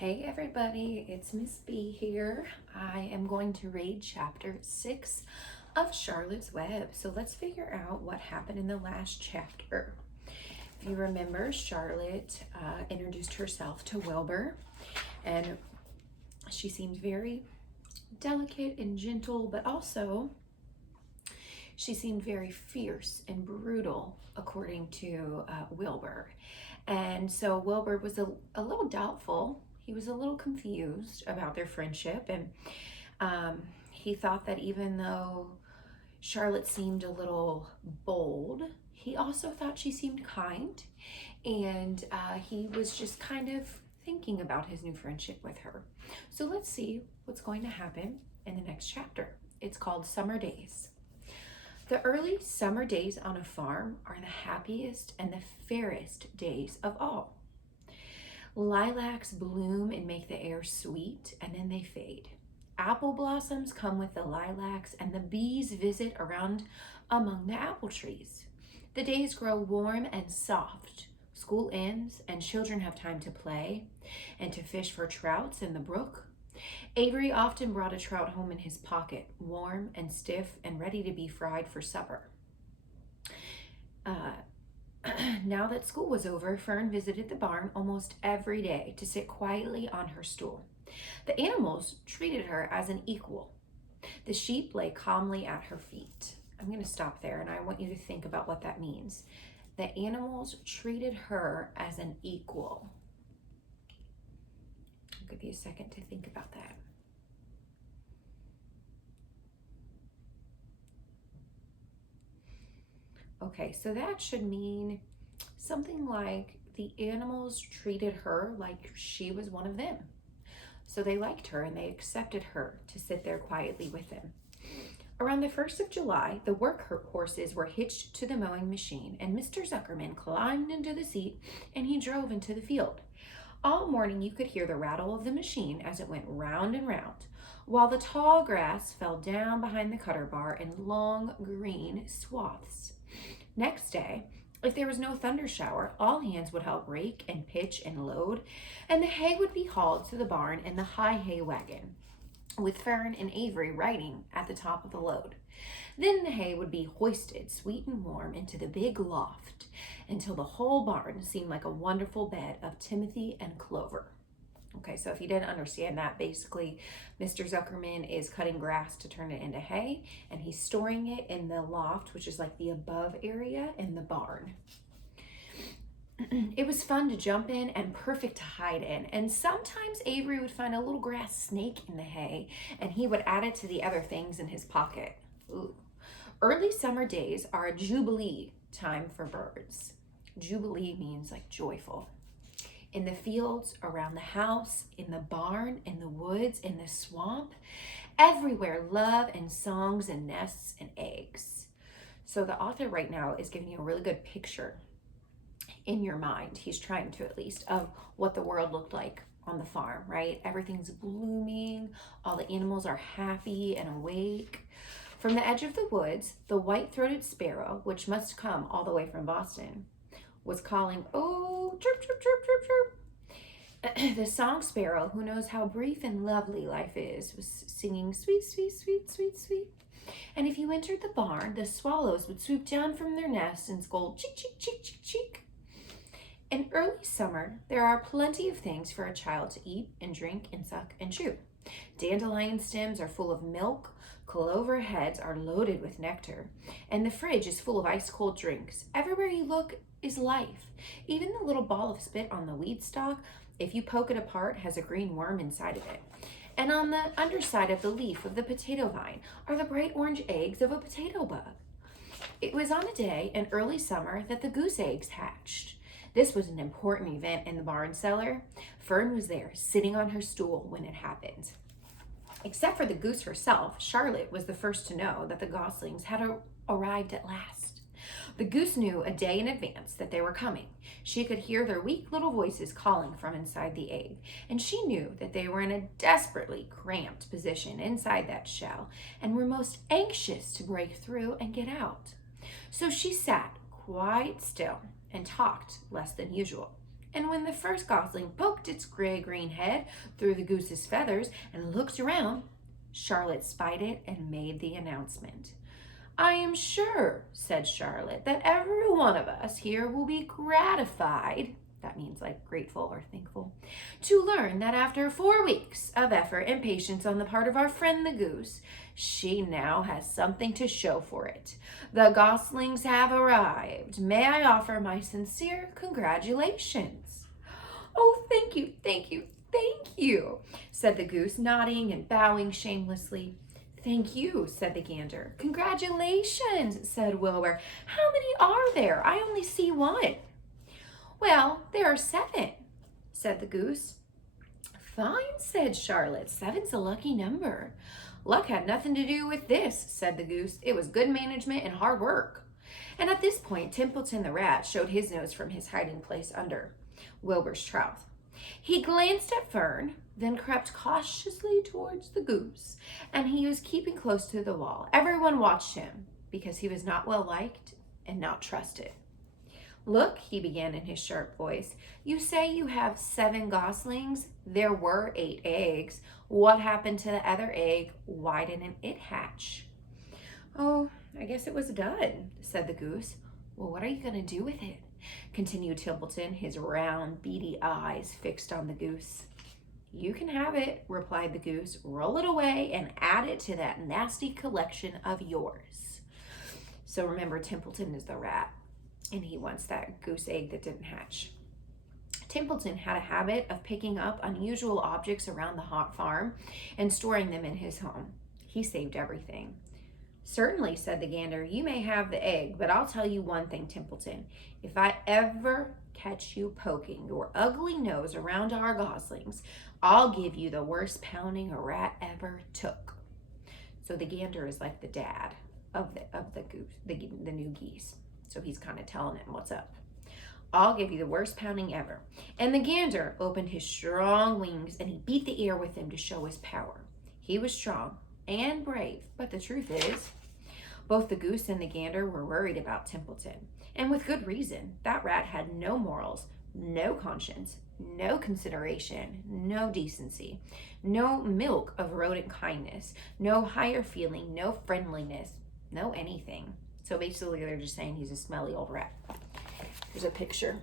Hey everybody, it's Miss B here. I am going to read chapter 6 of Charlotte's Web. So let's figure out what happened in the last chapter. If you remember, Charlotte introduced herself to Wilbur, and she seemed very delicate and gentle, but also she seemed very fierce and brutal, according to Wilbur. And so Wilbur was a little doubtful. He was a little confused about their friendship, and he thought that even though Charlotte seemed a little bold, he also thought she seemed kind, and he was just kind of thinking about his new friendship with her. So let's see what's going to happen in the next chapter. It's called Summer Days. The early summer days on a farm are the happiest and the fairest days of all. Lilacs bloom and make the air sweet, and then they fade. Apple blossoms come with the lilacs, and the bees visit around among the apple trees. The days grow warm and soft. School ends, and children have time to play and to fish for trouts in the brook. Avery often brought a trout home in his pocket, warm and stiff and ready to be fried for supper. Now that school was over, Fern visited the barn almost every day to sit quietly on her stool. The animals treated her as an equal. The sheep lay calmly at her feet. I'm going to stop there, and I want you to think about what that means. The animals treated her as an equal. I'll give you a second to think about that. Okay, so that should mean something like the animals treated her like she was one of them. So they liked her and they accepted her to sit there quietly with them. Around the 1st of July, the work horses were hitched to the mowing machine, and Mr. Zuckerman climbed into the seat and he drove into the field. All morning you could hear the rattle of the machine as it went round and round, while the tall grass fell down behind the cutter bar in long green swaths. Next day, if there was no thunder shower, all hands would help rake and pitch and load, and the hay would be hauled to the barn in the high hay wagon, with Fern and Avery riding at the top of the load. Then the hay would be hoisted, sweet and warm, into the big loft until the whole barn seemed like a wonderful bed of timothy and clover. Okay, so if you didn't understand that, basically Mr. Zuckerman is cutting grass to turn it into hay, and he's storing it in the loft, which is like the above area in the barn. It was fun to jump in and perfect to hide in, and sometimes Avery would find a little grass snake in the hay, and he would add it to the other things in his pocket. Ooh. Early summer days are a jubilee time for birds. Jubilee means like joyful. In the fields, around the house, in the barn, in the woods, in the swamp, everywhere love and songs and nests and eggs. So the author right now is giving you a really good picture in your mind. He's trying to, at least, of what the world looked like on the farm, right? Everything's blooming, all the animals are happy and awake. From the edge of the woods, the white-throated sparrow, which must come all the way from Boston, was calling, "Oh, chirp, chirp, chirp, chirp, chirp." The song sparrow, who knows how brief and lovely life is, was singing, "Sweet, sweet, sweet, sweet, sweet." And if you entered the barn, the swallows would swoop down from their nests and scold, "Cheek, cheek, cheek, cheek, cheek." In early summer, there are plenty of things for a child to eat and drink and suck and chew. Dandelion stems are full of milk, clover heads are loaded with nectar, and the fridge is full of ice-cold drinks. Everywhere you look is life. Even the little ball of spit on the weed stalk, if you poke it apart, has a green worm inside of it. And on the underside of the leaf of the potato vine are the bright orange eggs of a potato bug. It was on a day in early summer that the goose eggs hatched. This was an important event in the barn cellar. Fern was there, sitting on her stool when it happened. Except for the goose herself, Charlotte was the first to know that the goslings had arrived at last. The goose knew a day in advance that they were coming. She could hear their weak little voices calling from inside the egg, and she knew that they were in a desperately cramped position inside that shell and were most anxious to break through and get out. So she sat quite still and talked less than usual. And when the first gosling poked its gray-green head through the goose's feathers and looked around, Charlotte spied it and made the announcement. "I am sure," said Charlotte, "that every one of us here will be gratified," that means like grateful or thankful, "to learn that after 4 weeks of effort and patience on the part of our friend the goose, she now has something to show for it. The goslings have arrived. May I offer my sincere congratulations?" "Oh, thank you, thank you, thank you," said the goose, nodding and bowing shamelessly. "Thank you," said the gander. "Congratulations," said Wilbur. "How many are there? I only see one." "Well, there are 7, said the goose. "Fine," said Charlotte. "7's a lucky number." "Luck had nothing to do with this," said the goose. "It was good management and hard work." And at this point, Templeton the rat showed his nose from his hiding place under Wilbur's trough. He glanced at Fern, then crept cautiously towards the goose, and he was keeping close to the wall. Everyone watched him because he was not well liked and not trusted. "Look," he began in his sharp voice, "you say you have 7 goslings. There were 8 eggs. What happened to the other egg? Why didn't it hatch?" "Oh, I guess it was done," said the goose. "Well, what are you going to do with it?" continued Templeton, his round, beady eyes fixed on the goose. "You can have it," replied the goose. "Roll it away and add it to that nasty collection of yours." So remember, Templeton is the rat, and he wants that goose egg that didn't hatch. Templeton had a habit of picking up unusual objects around the hot farm and storing them in his home. He saved everything. "Certainly," said the gander, "you may have the egg, but I'll tell you one thing, Templeton. If I ever catch you poking your ugly nose around our goslings, I'll give you the worst pounding a rat ever took." So the gander is like the dad of the goose, the new geese. So he's kind of telling him what's up. "I'll give you the worst pounding ever." And the gander opened his strong wings and he beat the air with them to show his power. He was strong and brave, but the truth is, both the goose and the gander were worried about Templeton, and with good reason. That rat had no morals, no conscience, no consideration, no decency, no milk of rodent kindness, no higher feeling, no friendliness, no anything. So basically they're just saying he's a smelly old rat. Here's a picture.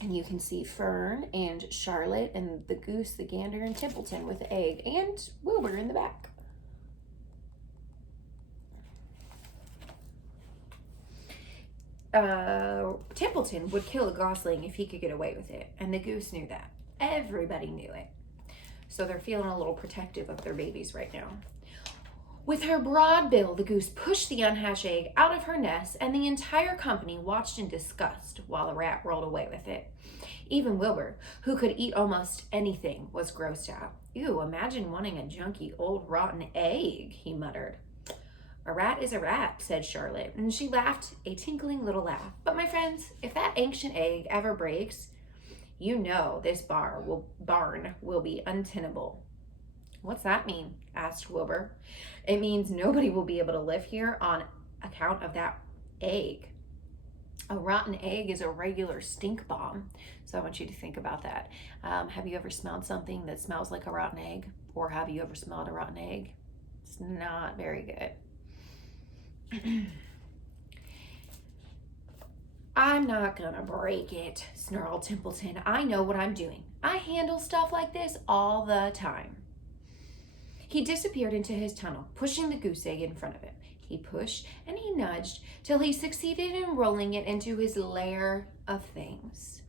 And you can see Fern and Charlotte and the goose, the gander, and Templeton with the egg, and Wilbur in the back. Templeton would kill a gosling if he could get away with it, and the goose knew that. Everybody knew it. So they're feeling a little protective of their babies right now. With her broad bill, the goose pushed the unhatched egg out of her nest, and the entire company watched in disgust while the rat rolled away with it. Even Wilbur, who could eat almost anything, was grossed out. "Ew, imagine wanting a junky old rotten egg," he muttered. "A rat is a rat," said Charlotte, and she laughed a tinkling little laugh. "But my friends, if that ancient egg ever breaks, you know this barn will be untenable." "What's that mean?" asked Wilbur. "It means nobody will be able to live here on account of that egg." A rotten egg is a regular stink bomb. So I want you to think about that. Have you ever smelled something that smells like a rotten egg? Or have you ever smelled a rotten egg? It's not very good. "I'm not gonna break it," snarled Templeton. "I know what I'm doing. I handle stuff like this all the time." He disappeared into his tunnel, pushing the goose egg in front of him. He pushed and he nudged till he succeeded in rolling it into his lair of things.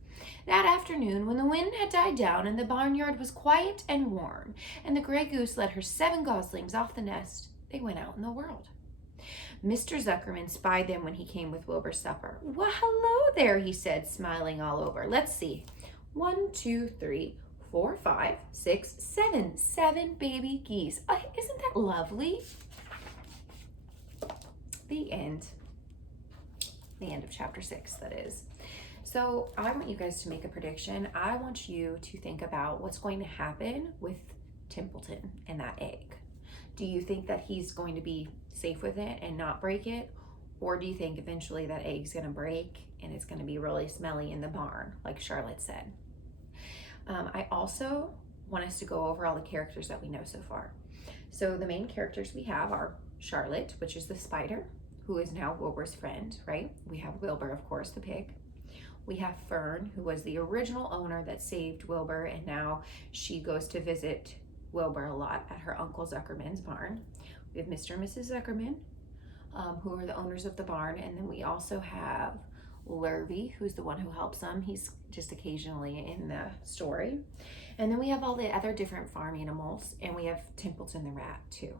That afternoon, when the wind had died down and the barnyard was quiet and warm, and the gray goose let her 7 goslings off the nest, they went out in the world. Mr. Zuckerman spied them when he came with Wilbur's supper. "Well, hello there," he said, smiling all over. "Let's see. 1, 2, 3, 4, 5, 6, 7. 7 baby geese. Isn't that lovely?" The end. The end of chapter 6, that is. So I want you guys to make a prediction. I want you to think about what's going to happen with Templeton and that egg. Do you think that he's going to be safe with it and not break it? Or do you think eventually that egg's gonna break and it's gonna be really smelly in the barn, like Charlotte said? I also want us to go over all the characters that we know so far. So the main characters we have are Charlotte, which is the spider, who is now Wilbur's friend, right? We have Wilbur, of course, the pig. We have Fern, who was the original owner that saved Wilbur, and now she goes to visit Wilbur a lot at her Uncle Zuckerman's barn. We have Mr. and Mrs. Zuckerman, who are the owners of the barn, and then we also have Lurvy, who's the one who helps them. He's just occasionally in the story. And then we have all the other different farm animals, and we have Templeton the rat too.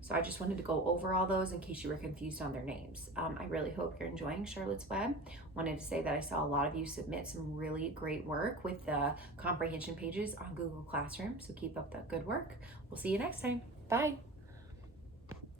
So I just wanted to go over all those in case you were confused on their names. I really hope you're enjoying Charlotte's Web. Wanted to say that I saw a lot of you submit some really great work with the comprehension pages on Google Classroom, so keep up the good work. We'll see you next time. Bye.